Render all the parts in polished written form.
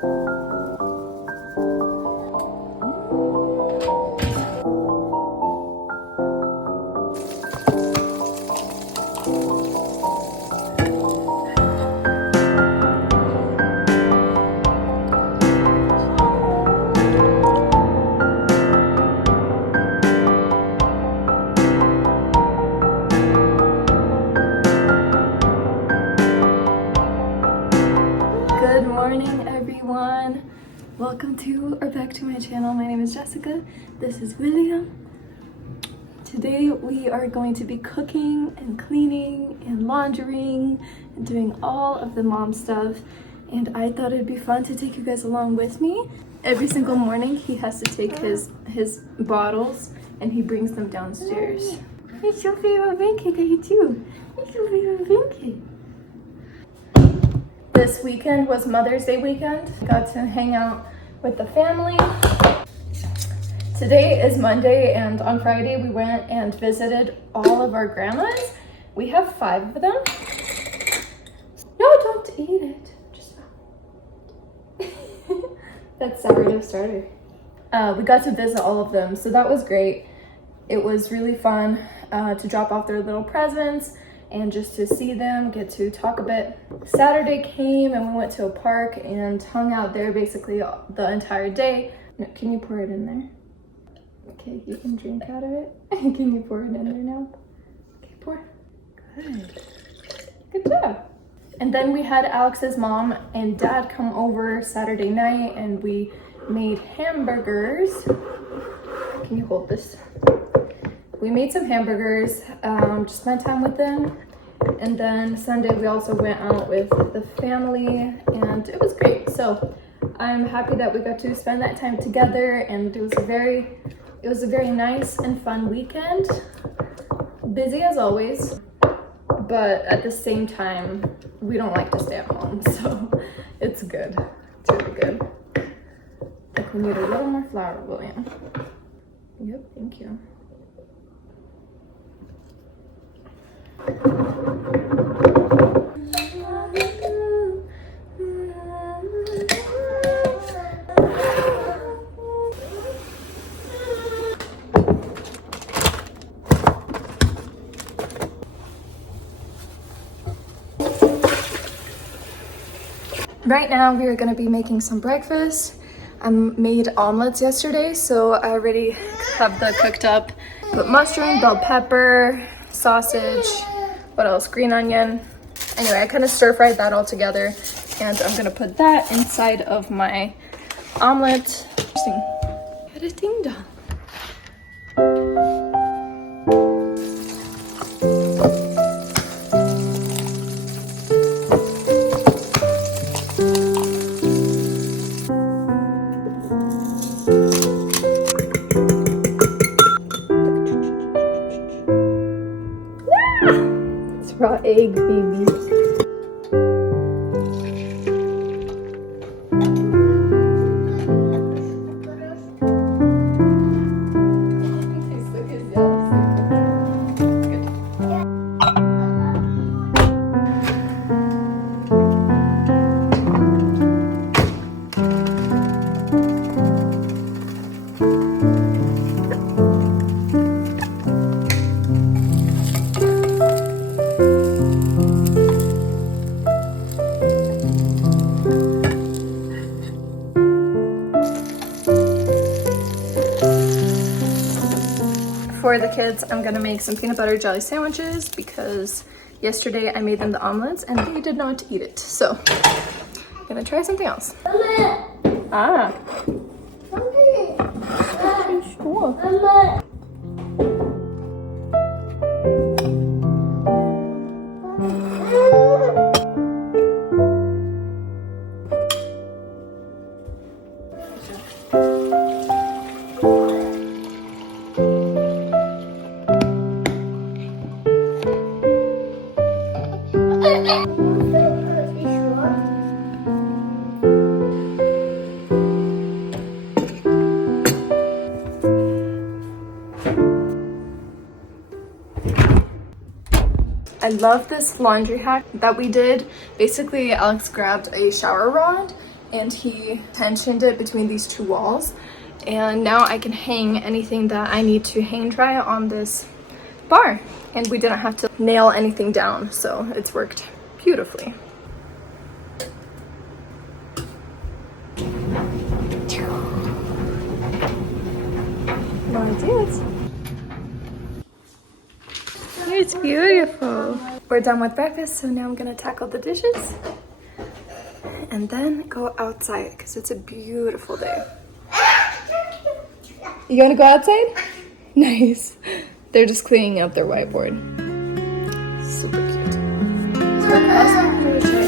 Good morning, everyone. Welcome to or back to my channel. My name is Jessica. This is William. Today we are going to be cooking and cleaning and laundering and doing all of the mom stuff. And I thought it'd be fun to take you guys along with me. Every single morning he has to take his bottles and he brings them downstairs. It's your favorite pancake, I do. It's your favorite pancake. This weekend was Mother's Day weekend. Got to hang out with the family. Today is Monday, and on Friday we went and visited all of our grandmas. We have 5 of them. No, don't eat it. Just stop. That's sourdough starter. We got to visit all of them, so that was great. It was really fun to drop off their little presents and just to see them, get to talk a bit. Saturday came and we went to a park and hung out there basically the entire day. No, can you pour it in there? Okay, you can drink out of it. Can you pour it in there now? Okay, pour. Good. Good job. And then we had Alex's mom and dad come over Saturday night and we made hamburgers. Can you hold this? We made some hamburgers, just spent time with them. And then Sunday we also went out with the family and it was great. So I'm happy that we got to spend that time together, and it was a very nice and fun weekend. Busy as always, but at the same time, we don't like to stay at home, so it's good. It's really good. I think we need a little more flour, William. Yep, thank you. Right now we are going to be making some breakfast. I made omelets yesterday, so I already have the cooked up. Put mushroom, bell pepper, sausage, what else? Green onion. Anyway, I kind of stir fried that all together, and I'm gonna put that inside of my omelet. Get a thing done. Raw egg, baby. For the kids, I'm gonna make some peanut butter jelly sandwiches because yesterday I made them the omelets and they did not eat it. So I'm gonna try something else. Ah. Sure. love this laundry hack that we did. Basically, Alex grabbed a shower rod and he tensioned it between these two walls. And now I can hang anything that I need to hang dry on this bar. And we didn't have to nail anything down, so it's worked beautifully. It's beautiful. We're done with breakfast, so now I'm gonna tackle the dishes and then go outside because it's a beautiful day. You gonna go outside? Nice. They're just cleaning up their whiteboard. Super cute. So we're crossing through the church.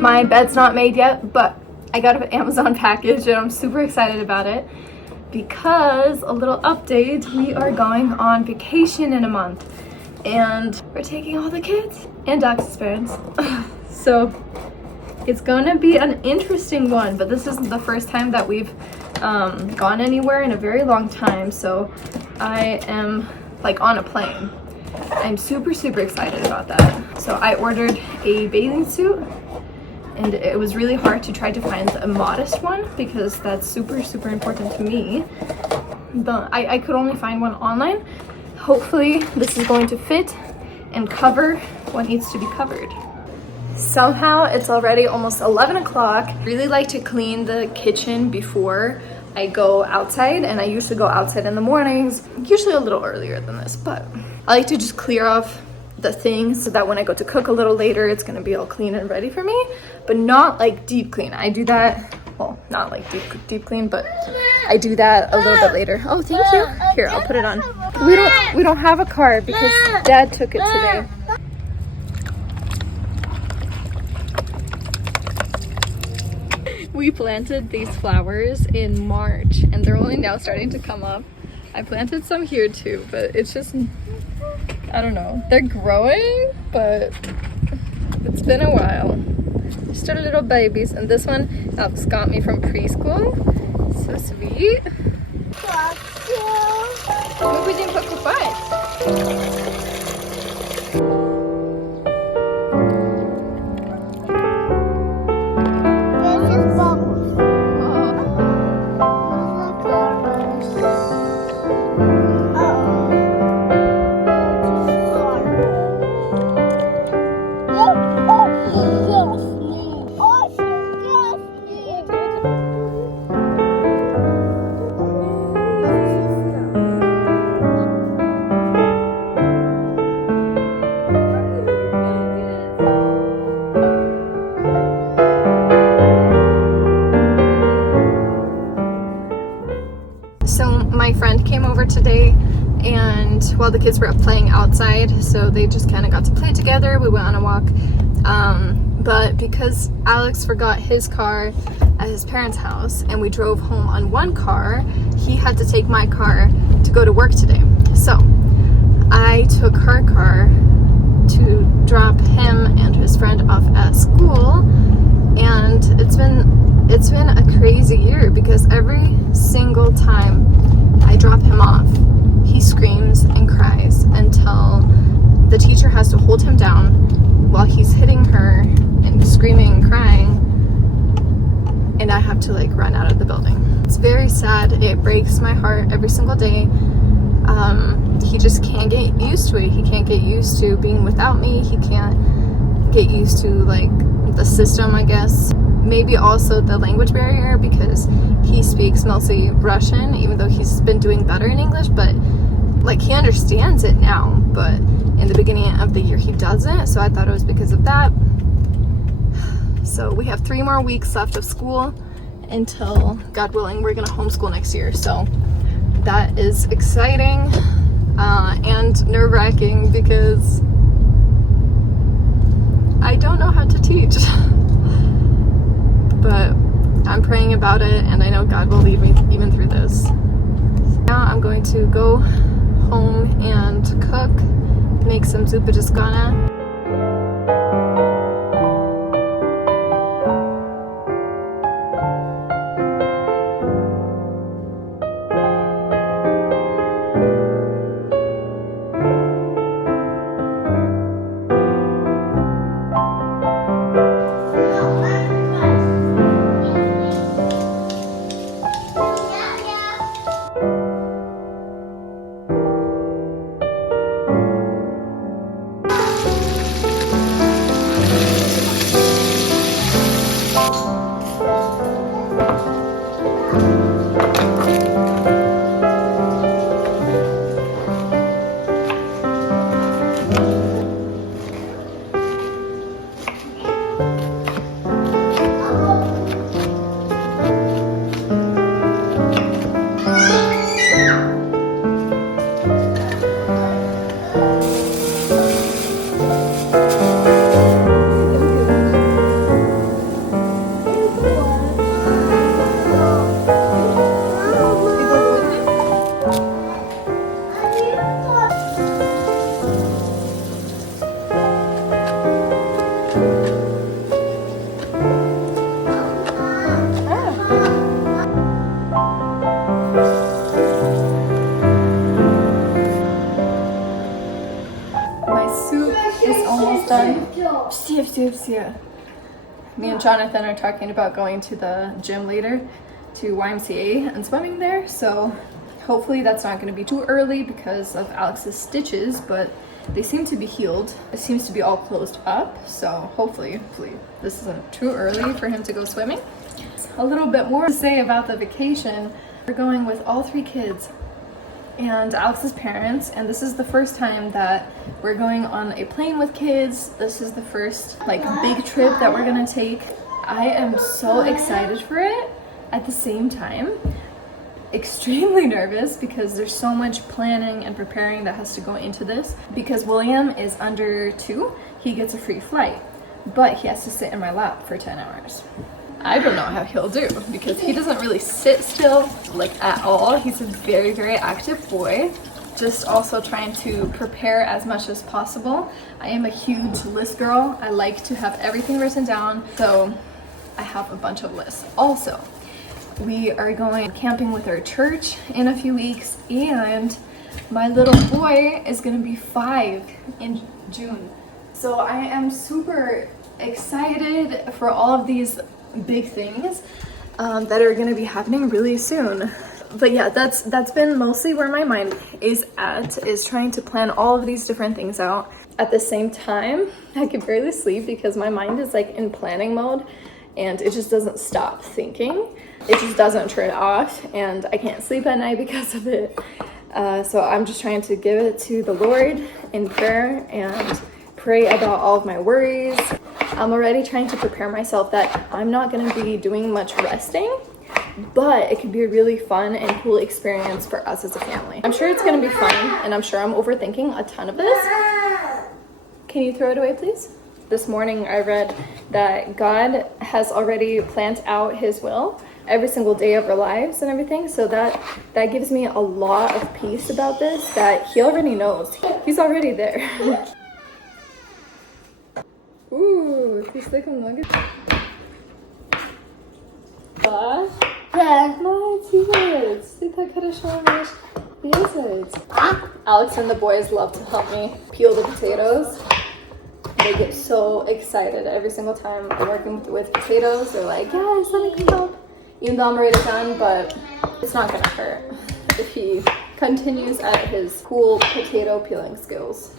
My bed's not made yet, but I got an Amazon package and I'm super excited about it because, a little update, we are going on vacation in a month and we're taking all the kids and Dax's parents. So it's gonna be an interesting one, but this isn't the first time that we've gone anywhere in a very long time, so I am like on a plane. I'm super excited about that. So I ordered a bathing suit, and it was really hard to try to find a modest one because that's super important to me. But I could only find one online. Hopefully this is going to fit and cover what needs to be covered. Somehow it's already almost 11 o'clock. I really like to clean the kitchen before I go outside, and I usually go outside in the mornings, usually a little earlier than this, but I like to just clear off the things so that when I go to cook a little later, it's gonna be all clean and ready for me, but not like deep clean. I do that, well, not like deep clean, but I do that a little bit later. Oh, thank you. Here, I'll put it on. We don't have a car because Dad took it today. We planted these flowers in March and they're only now starting to come up. I planted some here too, but it's just, I don't know. They're growing, but it's been a while. Just are little babies. And this one Alex got me from preschool. So sweet. Мы будем покупать. My friend came over today, and while the kids were up playing outside, so they just kind of got to play together. We went on a walk, but because Alex forgot his car at his parents' house and we drove home on one car, he had to take my car to go to work today. So I took her car to drop him and his friend off at school, and it's been a crazy year because every single time I drop him off, he screams and cries until the teacher has to hold him down while he's hitting her and screaming and crying, and I have to like run out of the building. It's very sad. It breaks my heart every single day. He just can't get used to it. He can't get used to being without me. He can't get used to like the system, I guess. Maybe also the language barrier because he speaks mostly Russian, even though he's been doing better in English, but like he understands it now, but in the beginning of the year he doesn't, so I thought it was because of that. So we have 3 more weeks left of school, until, God willing, we're gonna homeschool next year. So that is exciting and nerve-wracking because I don't know how to teach. But I'm praying about it, and I know God will lead me even through this. Now I'm going to go home and cook, make some zuppa discana. Me and Jonathan are talking about going to the gym later, to YMCA and swimming there, so hopefully that's not going to be too early because of Alex's stitches, but they seem to be healed. It seems to be all closed up, so hopefully this isn't too early for him to go swimming. A little bit more to say about the vacation. We're going with all 3 kids and Alex's parents, and this is the first time that we're going on a plane with kids. This is the first big trip that we're gonna take. I am so excited for it. At the same time, extremely nervous because there's so much planning and preparing that has to go into this. Because William is under 2, he gets a free flight, but he has to sit in my lap for 10 hours. I don't know how he'll do because he doesn't really sit still at all. He's a very, very active boy. Just also trying to prepare as much as possible. I am a huge list girl. I like to have everything written down, so I have a bunch of lists. Also, we are going camping with our church in a few weeks, and my little boy is gonna be 5 in June. So I am super excited for all of these big things that are going to be happening really soon. But yeah, that's been mostly where my mind is at, is trying to plan all of these different things out. At the same time, I can barely sleep because my mind is in planning mode and it just doesn't stop thinking. It just doesn't turn off, and I can't sleep at night because of it. So I'm just trying to give it to the Lord in prayer and pray about all of my worries. I'm already trying to prepare myself that I'm not going to be doing much resting, but it could be a really fun and cool experience for us as a family. I'm sure it's going to be fun, and I'm sure I'm overthinking a ton of this. Can you throw it away, please? This morning I read that God has already planned out his will every single day of our lives and everything, so that gives me a lot of peace about this, that he already knows. He's already there. Ooh, ты столько много. Да? Да. Молодец. Ты так хорошо умеешь резать. Alex and the boys love to help me peel the potatoes. They get so excited every single time I'm working with potatoes. They're like, yes, let me help. Even though I'm already done, but it's not gonna hurt if he continues at his cool potato peeling skills.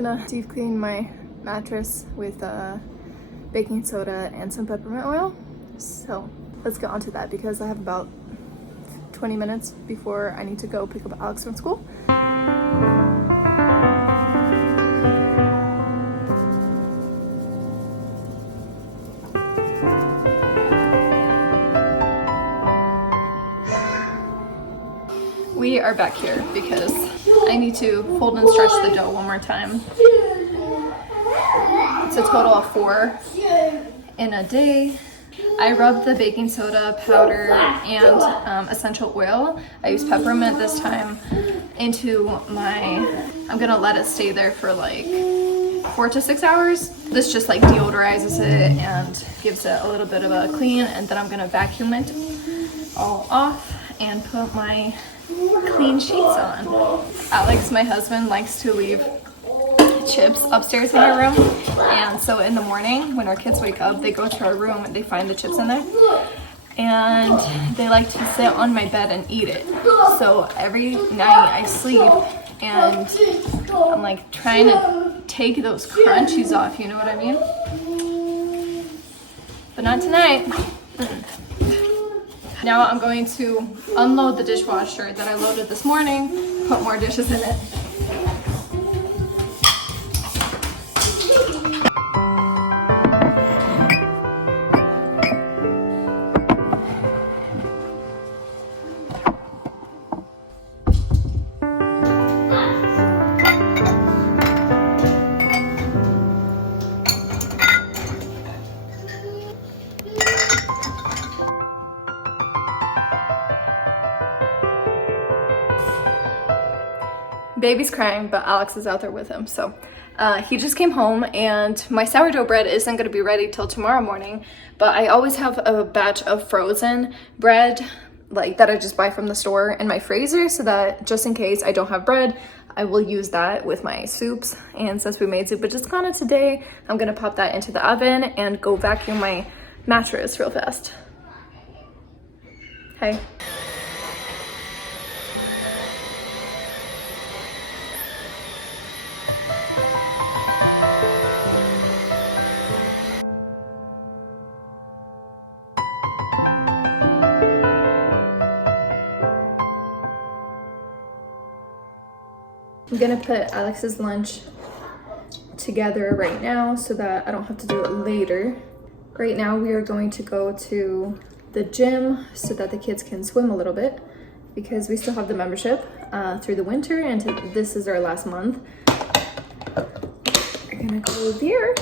gonna deep clean my mattress with baking soda and some peppermint oil. So let's get on to that because I have about 20 minutes before I need to go pick up Alex from school. We are back here because I need to fold and stretch the dough one more time. It's a total of 4 in a day. I rubbed the baking soda powder and essential oil. I used peppermint this time into I'm gonna let it stay there for like 4 to 6 hours. This just like deodorizes it and gives it a little bit of a clean, and then I'm gonna vacuum it all off and put my clean sheets on. Alex, my husband, likes to leave chips upstairs in our room, and so in the morning when our kids wake up, they go to our room and they find the chips in there, and they like to sit on my bed and eat it. So every night I sleep and I'm like trying to take those crunchies off, you know what I mean? But not tonight. Now I'm going to unload the dishwasher that I loaded this morning, put more dishes in it. Baby's crying, but Alex is out there with him. So he just came home, and my sourdough bread isn't going to be ready till tomorrow morning, but I always have a batch of frozen bread like that I just buy from the store in my freezer, so that just in case I don't have bread, I will use that with my soups. And since we made soup but just got it today, I'm going to pop that into the oven and go vacuum my mattress real fast. Hey. I'm gonna put Alex's lunch together right now so that I don't have to do it later. Right now we are going to go to the gym so that the kids can swim a little bit because we still have the membership through the winter, and this is our last month. We're gonna go there.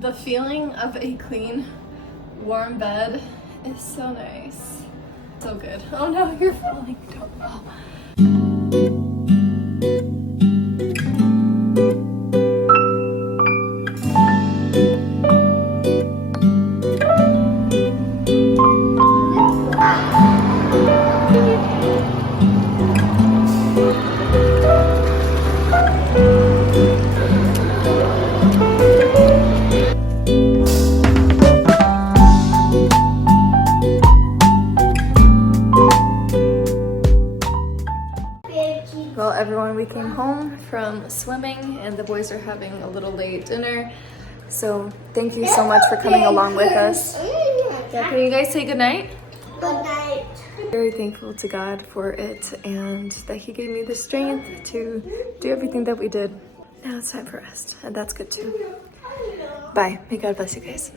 The feeling of a clean, warm bed is so nice. So good. Oh no, you're falling. Don't fall. Well, everyone, we came home from swimming and the boys are having a little late dinner. So thank you so much for coming along with us. Yeah, can you guys say goodnight? Good night. Very thankful to God for it and that He gave me the strength to do everything that we did. Now it's time for rest, and that's good too. Bye. May God bless you guys.